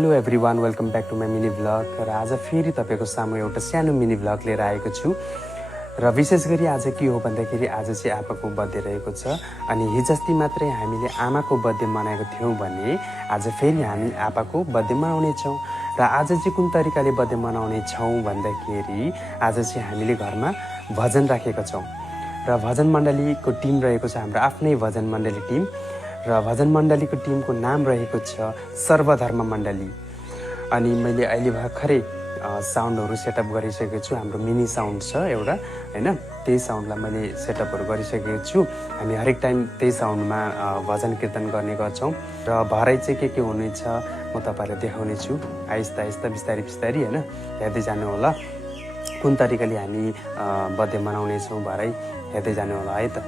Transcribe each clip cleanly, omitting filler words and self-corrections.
Hello everyone, welcome back to my mini vlog. र आज फेरि तपाईँको सामु एउटा सानो मिनी भ्लग लिएर आएको छु। र विशेष गरी आज के हो भन्दाखेरि आज चाहिँ आपाको बर्थडे रहेको छ। अनि हिजोअस्ति मात्रै हामीले आमाको बर्थडे मनाएको थियौँ भने आज फेरि हामी आपाको बर्थडे मनाउनेछौँ। र आज चाहिँ कुन तरिकाले बर्थडे मनाउने छौँ भन्दाखेरि आज चाहिँ हामीले घरमा भजन राखेका छौँ। र भजन मण्डलीको टिम रहेको छ, हाम्रो आफ्नै भजन मण्डली टिम। र भजन मण्डलीको टिमको नाम रहेको छ सर्वधर्म मण्डली। अनि मैले अहिले भर्खरै साउन्डहरू सेटअप गरिसकेको छु। हाम्रो मिनी साउन्ड छ एउटा, होइन, त्यही साउन्डलाई मैले सेटअपहरू गरिसकेको छु। हामी हरेक टाइम त्यही साउन्डमा भजन कीर्तन गर्ने गर्छौँ। र भरै चाहिँ के हुनेछ म तपाईँहरूलाई देखाउने छु, आहिस्ता आहिस्ता बिस्तारी बिस्तारी, होइन, हेर्दै जानु होला कुन तरिकाले हामी बर्थडे मनाउनेछौँ। भरै हेर्दै जानु होला है त।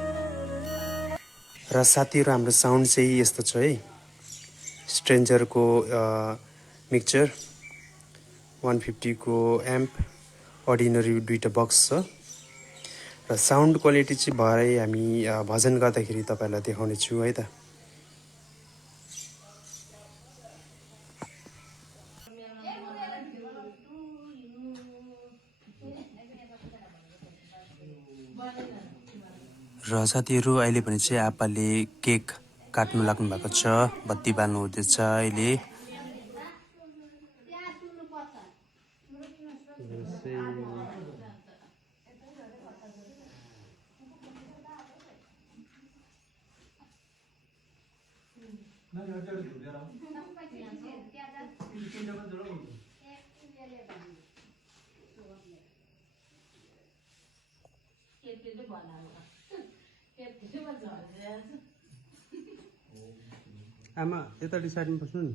र साथीहरू, हाम्रो साउन्ड चाहिँ यस्तो छ है, स्ट्रेन्जरको मिक्सचर, 150 को एम्प, अर्डिनरी दुईवटा बक्स छ। र साउन्ड क्वालिटी चाहिँ भरै हामी भजन गर्दाखेरि तपाईँहरूलाई देखाउने छु है त। र साथीहरू, अहिले भने चाहिँ आपाले केक काट्नु लाग्नु भएको छ, बत्ती बाल्नु हुँदैछ अहिले। आमा यता साइडमा बस्नु नि।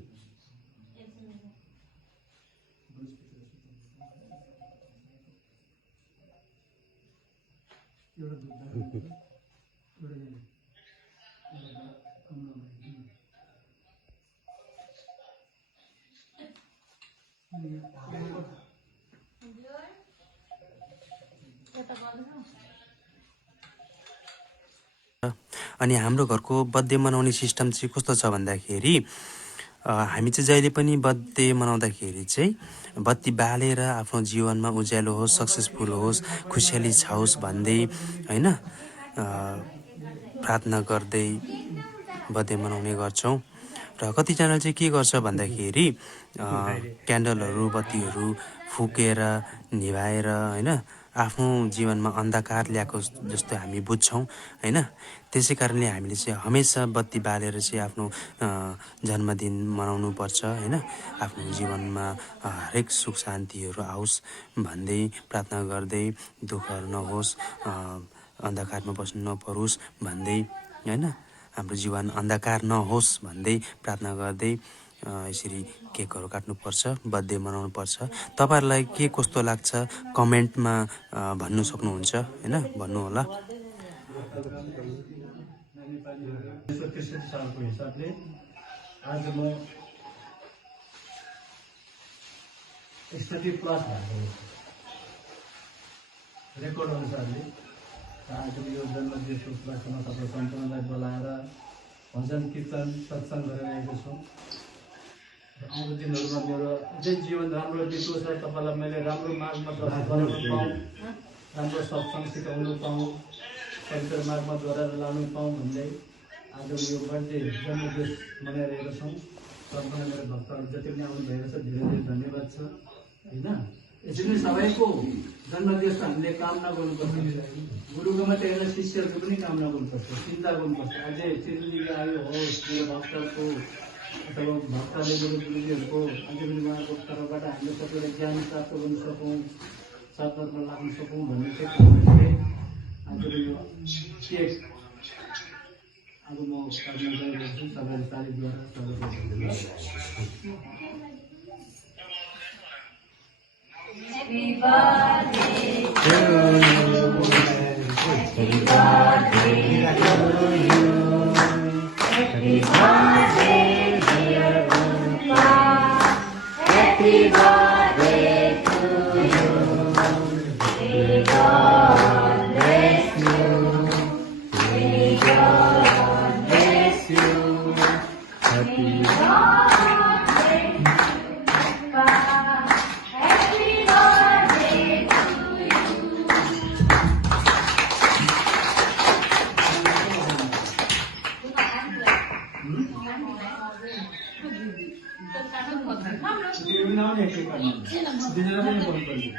अनि हाम्रो घरको बर्थडे मनाउने सिस्टम चाहिँ कस्तो छ भन्दाखेरि हामी चाहिँ जहिले पनि बर्थडे मनाउँदाखेरि चाहिँ बत्ती बालेर आफ्नो जीवनमा उज्यालो होस्, सक्सेसफुल होस्, खुसियाली छाओस् भन्दै, होइन, प्रार्थना गर्दै बर्थडे मनाउने गर्छौँ। र कतिजनाले चाहिँ के गर्छ भन्दाखेरि क्यान्डलहरू, बत्तीहरू फुकेर निभाएर, होइन, आफ्नो जीवनमा अन्धकार ल्याएको जस्तो हामी बुझ्छौँ, होइन। त्यसै कारणले हामीले चाहिँ हमेसा बत्ती बालेर चाहिँ आफ्नो जन्मदिन मनाउनु पर्छ, होइन। आफ्नो जीवनमा हरेक सुख शान्तिहरू आओस् भन्दै, प्रार्थना गर्दै, दुःखहरू नहोस्, अन्धकारमा बस्नु नपरोस् भन्दै, होइन, हाम्रो जीवन अन्धकार नहोस् भन्दै प्रार्थना गर्दै यसरी केकहरू काट्नुपर्छ, बर्थडे मनाउनुपर्छ। तपाईँहरूलाई के कस्तो लाग्छ कमेन्टमा भन्नु सक्नुहुन्छ, होइन, भन्नुहोला। सालको हिसाबले आज म 61 प्लस भएको रेकर्ड अनुसारले आजको यो जन्मदिवसको उपलक्ष्यमा तपाईँ सम्पूर्णलाई बोलाएर भजन कीर्तन सत्सङ्ग गरिरहेको छौँ। आउँदो दिनहरूमा मेरो अझै जीवन राम्रो बितोस् र तपाईँलाई मैले राम्रो मार्गमा गराउनु पाऊँ, राम्रो सत्सङ्ग सिकाउनु पाऊँ, पवित्र मार्गमा गराएर लानु पाऊँ भन्दै आज यो बर्थडे जन्मदिवस मनाइरहेका छौँ। सम्पूर्ण मेरो भक्तहरू जति पनि आउनु भएको छ धेरै धेरै धन्यवाद छ, होइन। यसरी सबैको जन्मदिवस हामीले कामना गर्नुपर्छ। गुरुको मात्रै होइन, शिष्यहरूको पनि कामना गर्नुपर्छ, चिन्ता गर्नुपर्छ। अझै चिरञ्जीवी आयु होस् मेरो भक्तहरूको अथवा भक्तले मेरो गुरुजीहरूको, अझै पनि उहाँको तर्फबाट हामीले सबैलाई ज्ञान प्राप्त गर्न सकौँ, सत्पथमा लाग्न सकौँ भन्ने चाहिँ आजको यो केक अब म काट्न गइरहेको छु। सबैले तारिफ गरेर सबैलाई Happy birthday to you. Happy birthday to you. Happy birthday dear Papa. Happy birthday to you. May God bless you. May God bless you. Happy birthday. पनि एकै काममा बिजेर पनि बोल्नु पर्यो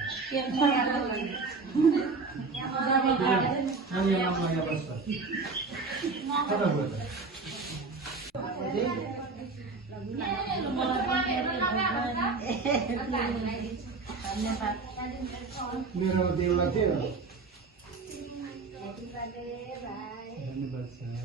अनि यहाँ माया बस्छ कता गयो मेरो देउला थियो धन्यवाद छ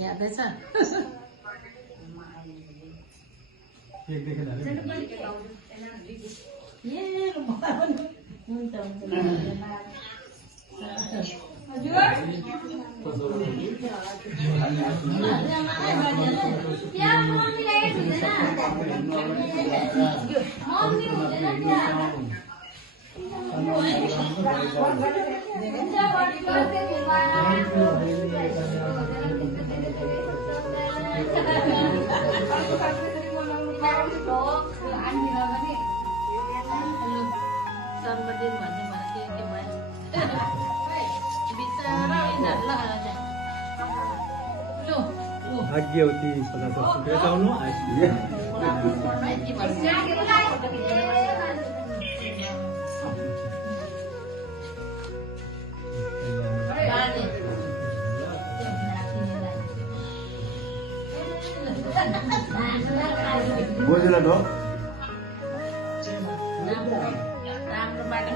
यादैछ एक देखेर जन्मदिन भन्ने भनेको के भयो बिचरा यिनीहरूलाई भाग्यवती सदाचार भेटाउनु बुझेन त राम्रो बाटो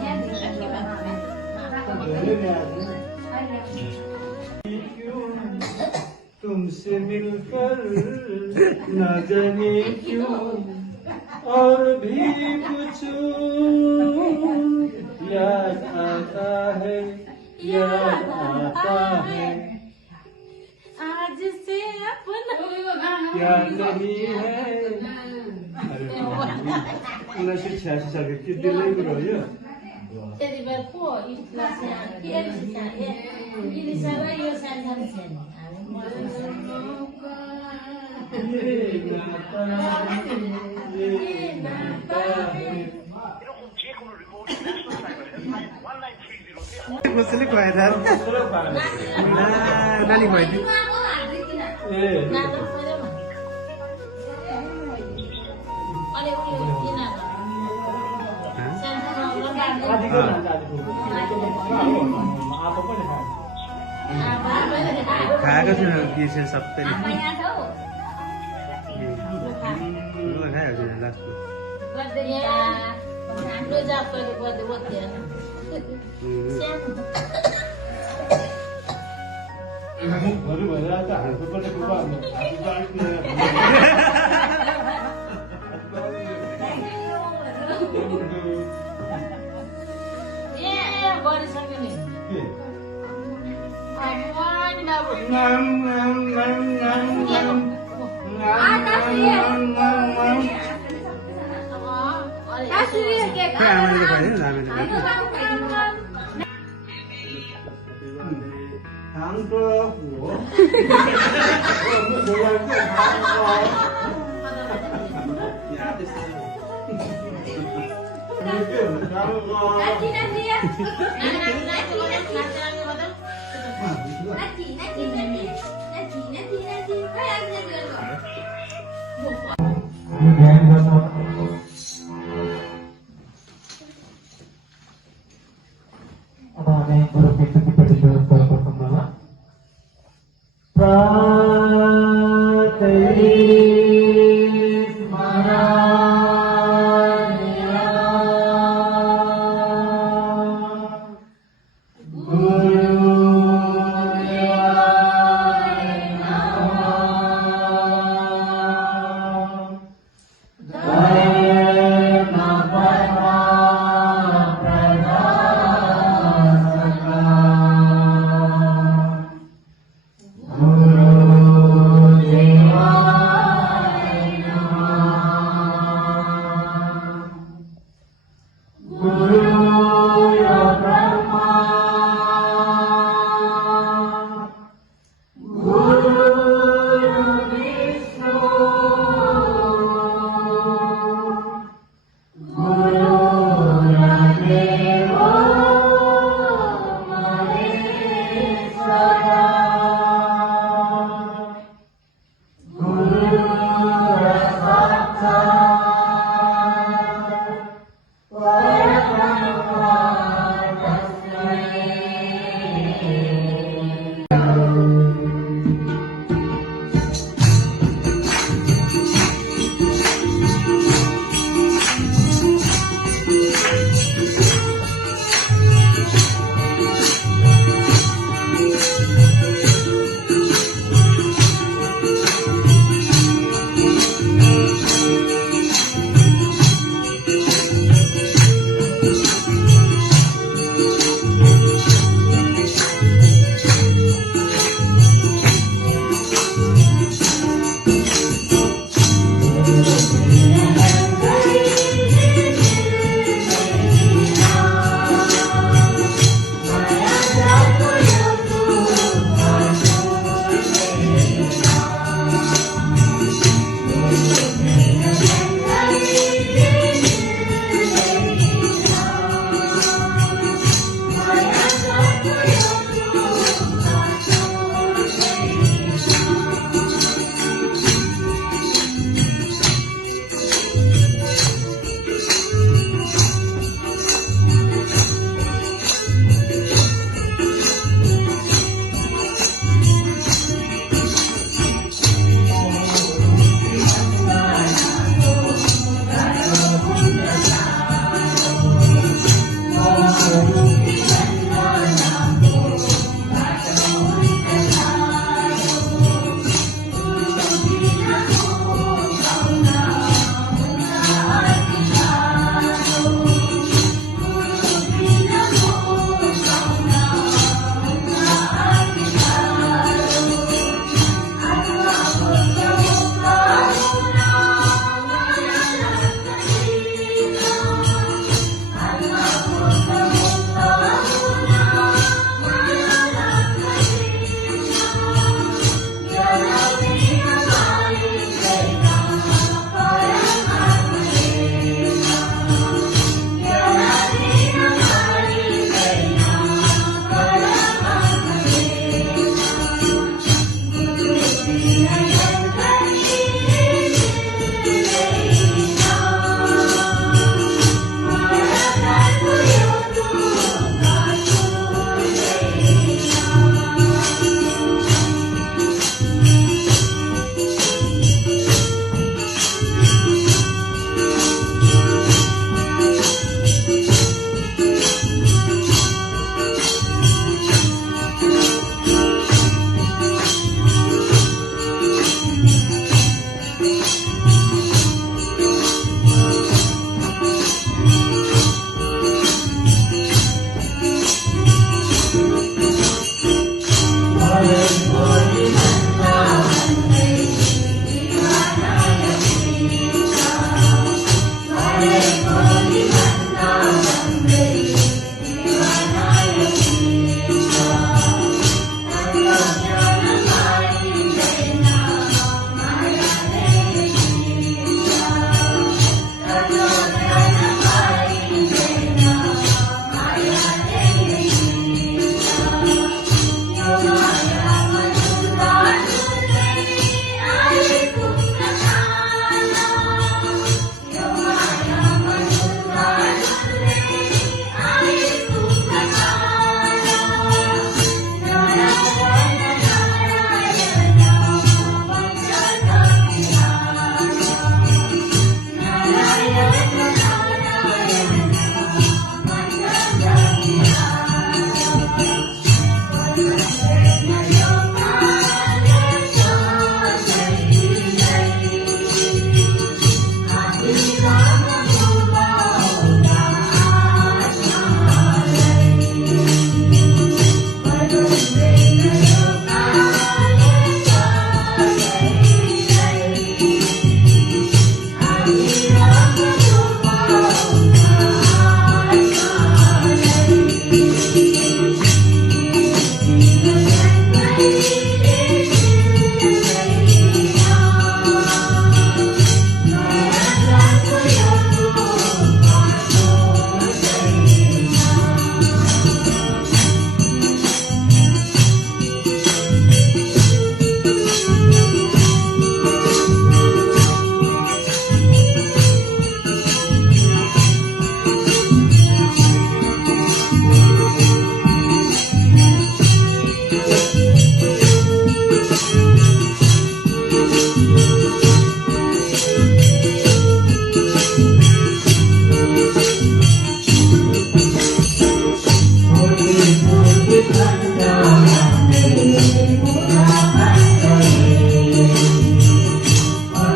तुमसे मिलकर न जाने क्यों और भी कुछ याद आता है आज से अपना क्या नहीं है 1986 सालको त्यो दिल्ली कुरो हो यो त्यति बेला को इलिसा यो सानो कसैले खुवाएन नानी खुवाइदियो खाएको छु बिर्सेर सबैले खाइहाल्छु लास्टको हाम्रो जातले गर्दै बत्दैन भरि भएर त हातको पनि कुपा गरिसक्यो नि आमाले खुवाइदियो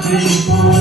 People